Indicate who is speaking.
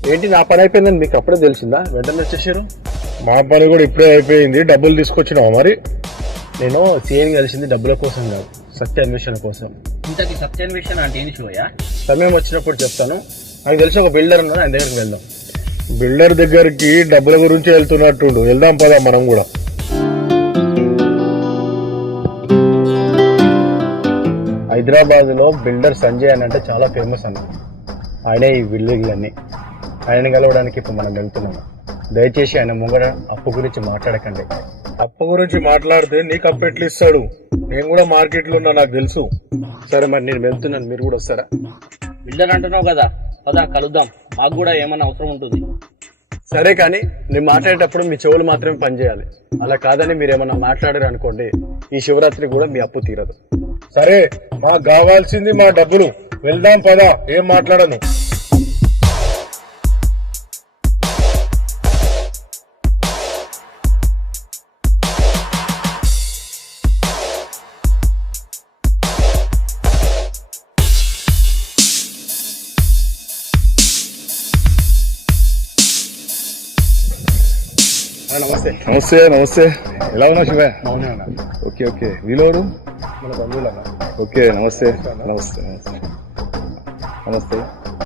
Speaker 1: ఏంటి నా పని అయిపోయిందని మీకు అప్పుడే తెలిసిందా? వెంటనే వచ్చేసారు.
Speaker 2: మా పని కూడా ఇప్పుడే అయిపోయింది. డబ్బులు తీసుకొచ్చినావా మరి?
Speaker 1: నేను సీఎం కలిసింది డబ్బుల కోసం కాదు, సత్య అన్వేషణ కోసం.
Speaker 3: ఇంతకీ సత్యాన్వేషణ అంటే ఏంటి శివయ్య?
Speaker 1: సమయం వచ్చినప్పుడు చెప్తాను. నాకు తెలిసి ఒక బిల్డర్ ఉన్నాడు, ఆయన దగ్గరికి వెళ్దాం.
Speaker 2: బిల్డర్ దగ్గరికి డబ్బుల గురించి వెళ్తున్నట్టుండు. వెళ్దాం పదా మనం కూడా.
Speaker 1: హైదరాబాద్ లో బిల్డర్ సంజయ్ అని అంటే చాలా ఫేమస్ అన్న. ఆయనే ఈ బిల్డింగ్లన్నీ. ఆయనని కలవడానికి ఇప్పుడు మనం వెళ్తున్నాము. దయచేసి ఆయన ముంగడ అప్పు గురించి మాట్లాడకండి.
Speaker 2: అప్పు గురించి మాట్లాడితే నీకు అప్పు ఎట్లు ఇస్తాడు? నేను కూడా మార్కెట్లో ఉన్నా, నాకు తెలుసు.
Speaker 1: సరే మరి నేను వెళ్తున్నాను, మీరు కూడా వస్తారా?
Speaker 3: బిల్డర్ అంటున్నావు కదా, పదా కలుద్దాం. మాకు కూడా ఏమన్నా అవసరం ఉంటుంది.
Speaker 1: సరే, కానీ నేను మాట్లాడేటప్పుడు మీ చెవులు మాత్రమే పనిచేయాలి. అలా కాదని మీరు ఏమన్నా మాట్లాడారు అనుకోండి, ఈ శివరాత్రి కూడా మీ అప్పు తీరదు.
Speaker 2: సరే, మాకు కావాల్సింది మా డబ్బులు. వెళ్దాం పదా, ఏం మాట్లాడను.
Speaker 1: నమస్తే.
Speaker 2: నమస్తే నమస్తే. ఎలా ఉన్నావు శివ?
Speaker 1: అవునా అన్న?
Speaker 2: Okay okay. వీలోరు
Speaker 1: మన బంధువులు అన్న.
Speaker 2: ఓకే. నమస్తే నమస్తే నమస్తే నమస్తే.